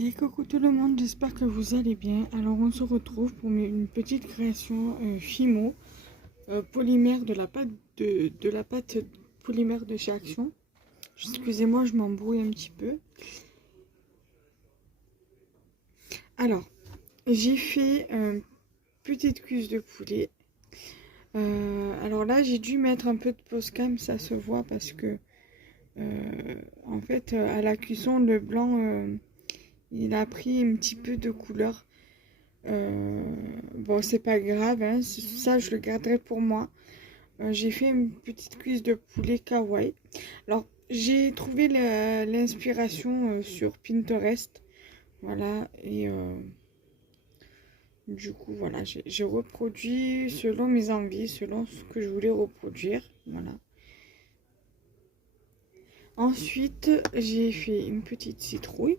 Et coucou tout le monde, j'espère que vous allez bien. Alors on se retrouve pour une petite création Fimo polymère de la pâte polymère de chez Action. Excusez-moi, je m'embrouille un petit peu. Alors, j'ai fait une petite cuisse de poulet. Alors là, j'ai dû mettre un peu de post-cam, ça se voit parce que en fait, à la cuisson, le blanc, il a pris un petit peu de couleur. Bon, c'est pas grave, hein, ça je le garderai pour moi. J'ai fait une petite cuisse de poulet kawaii. Alors, j'ai trouvé l'inspiration sur Pinterest. Voilà, et du coup, voilà, j'ai reproduit selon mes envies, selon ce que je voulais reproduire. Voilà. Ensuite, j'ai fait une petite citrouille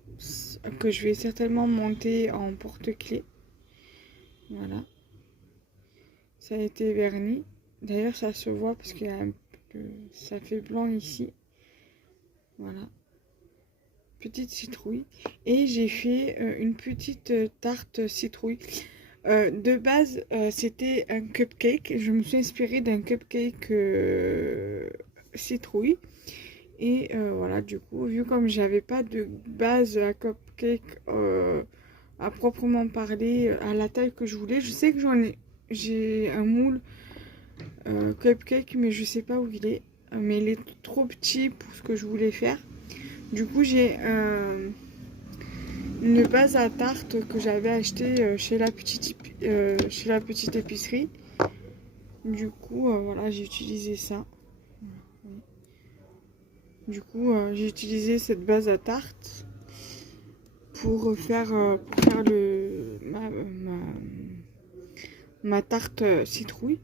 que je vais certainement monter en porte-clés. Voilà. Ça a été verni. D'ailleurs, ça se voit parce qu'il y a un peu, ça fait blanc ici. Voilà. Petite citrouille. Et j'ai fait une petite tarte citrouille. De base, c'était un cupcake. Je me suis inspirée d'un cupcake citrouille. Et voilà, du coup, vu comme j'avais pas de base à cupcake à proprement parler, à la taille que je voulais, je sais que j'ai un moule cupcake, mais je sais pas où il est. Mais il est trop petit pour ce que je voulais faire. Du coup, j'ai une base à tarte que j'avais achetée chez la petite épicerie. Du coup, voilà, j'ai utilisé ça. Du coup, j'ai utilisé cette base à tarte pour faire ma tarte citrouille.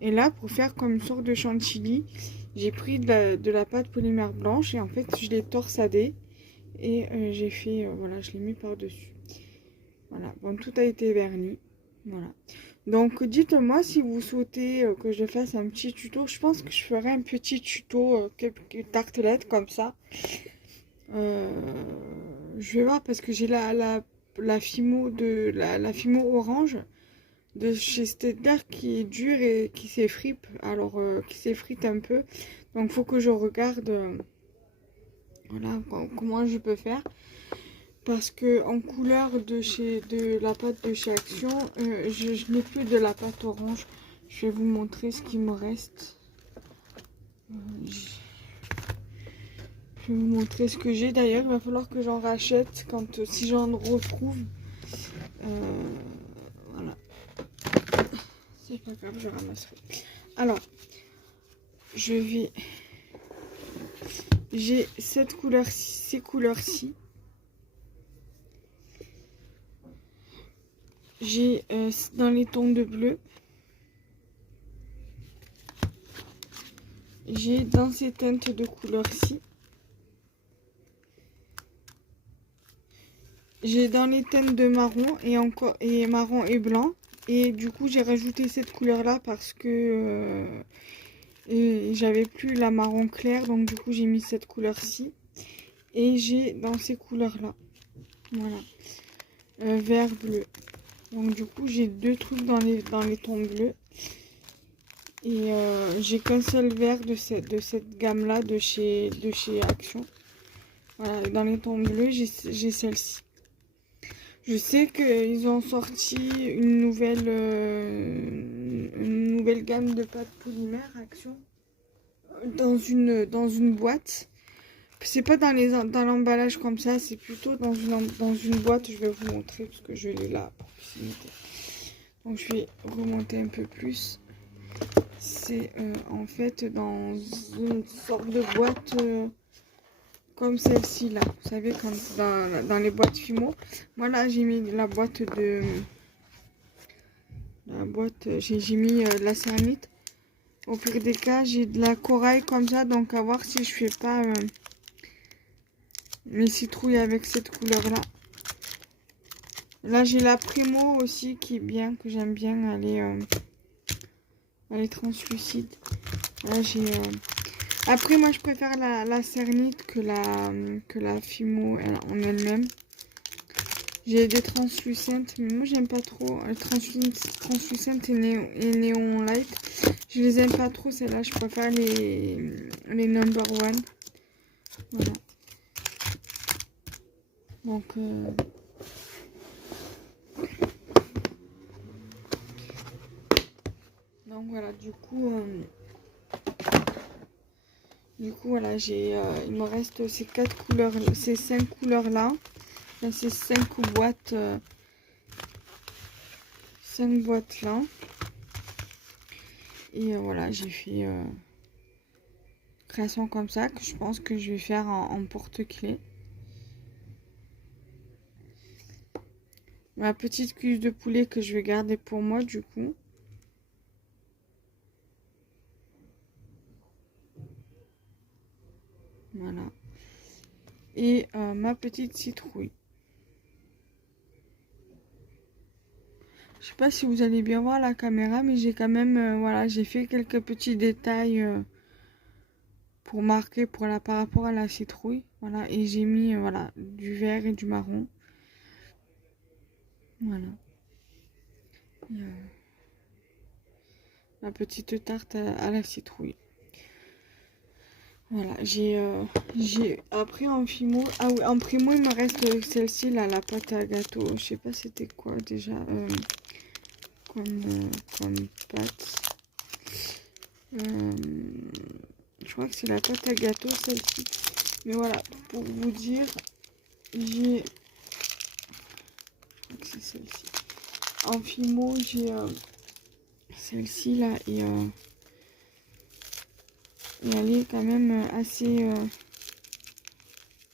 Et là, pour faire comme une sorte de chantilly, j'ai pris de la pâte polymère blanche et en fait, je l'ai torsadée et j'ai fait, voilà, je l'ai mis par-dessus. Voilà, bon, tout a été verni. Voilà. Donc, dites-moi si vous souhaitez que je fasse un petit tuto. Je pense que je ferai un petit tuto tartelette comme ça. Je vais voir parce que j'ai la Fimo la Fimo orange de chez Stedler qui est dure et qui s'effrite. Alors, qui s'effrite un peu. Donc, faut que je regarde voilà comment je peux faire. Parce que en couleur de la pâte de chez Action, je n'ai plus de la pâte orange. Je vais vous montrer ce qui me reste. Je vais vous montrer ce que j'ai. D'ailleurs, il va falloir que j'en rachète si j'en retrouve. Voilà. C'est pas grave, je ramasserai. Alors, j'ai ces couleurs-ci. J'ai dans les tons de bleu. J'ai dans ces teintes de couleurs-ci. J'ai dans les teintes de marron et marron et blanc. Et du coup, j'ai rajouté cette couleur-là parce que j'avais plus la marron clair. Donc, du coup, j'ai mis cette couleur-ci. Et j'ai dans ces couleurs-là. Voilà. Vert, bleu. Donc, du coup, j'ai deux trucs dans les tons bleus. Et j'ai qu'un seul vert de cette gamme-là de chez Action. Voilà. Dans les tons bleus, j'ai celle-ci. Je sais qu'ils ont sorti une nouvelle gamme de pâtes polymères Action dans une boîte. C'est pas dans l'emballage comme ça, c'est plutôt dans une boîte. Je vais vous montrer parce que je l'ai là à proximité. Donc je vais remonter un peu plus. C'est en fait dans une sorte de boîte comme celle-ci là, vous savez, comme dans les boîtes Fimo. Voilà, j'ai mis j'ai mis la céramique. Au pire des cas, j'ai de la corail comme ça, donc à voir si je fais pas mes citrouilles avec cette couleur là. Là, j'ai la Primo aussi qui est bien, que j'aime bien, elle est translucide. Là, j'ai après, moi, je préfère la cernite que la Fimo en elle-même. J'ai des translucentes, mais moi j'aime pas trop. Translucente et néon light. Je les aime pas trop, celles-là. Je préfère les number one. Voilà. Donc voilà, du coup voilà, il me reste ces 4 couleurs, ces 5 couleurs là, enfin, ces 5 boîtes, 5 boîtes là. Et voilà, j'ai fait création comme ça, que je pense que je vais faire en porte-clés. Ma petite cuisse de poulet que je vais garder pour moi du coup. Voilà. Et ma petite citrouille. Je sais pas si vous allez bien voir la caméra, mais j'ai quand même, voilà, j'ai fait quelques petits détails pour marquer par rapport à la citrouille. Voilà, et j'ai mis, voilà, du vert et du marron. Voilà. Et, ma petite tarte à la citrouille. Voilà, j'ai après en Fimo, ah oui, en Primo il me reste celle-ci là, la pâte à gâteau. Je sais pas c'était quoi déjà comme pâte. Je crois que c'est la pâte à gâteau celle-ci. Mais voilà, pour vous dire, j'ai, je crois que c'est celle-ci. En Fimo j'ai celle-ci là et elle est quand même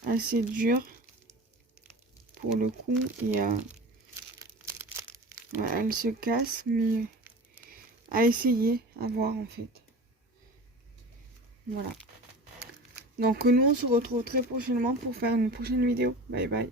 assez dure pour le coup et ouais, elle se casse, mais à essayer, à voir en fait. Voilà. Donc nous on se retrouve très prochainement pour faire une prochaine vidéo. Bye bye.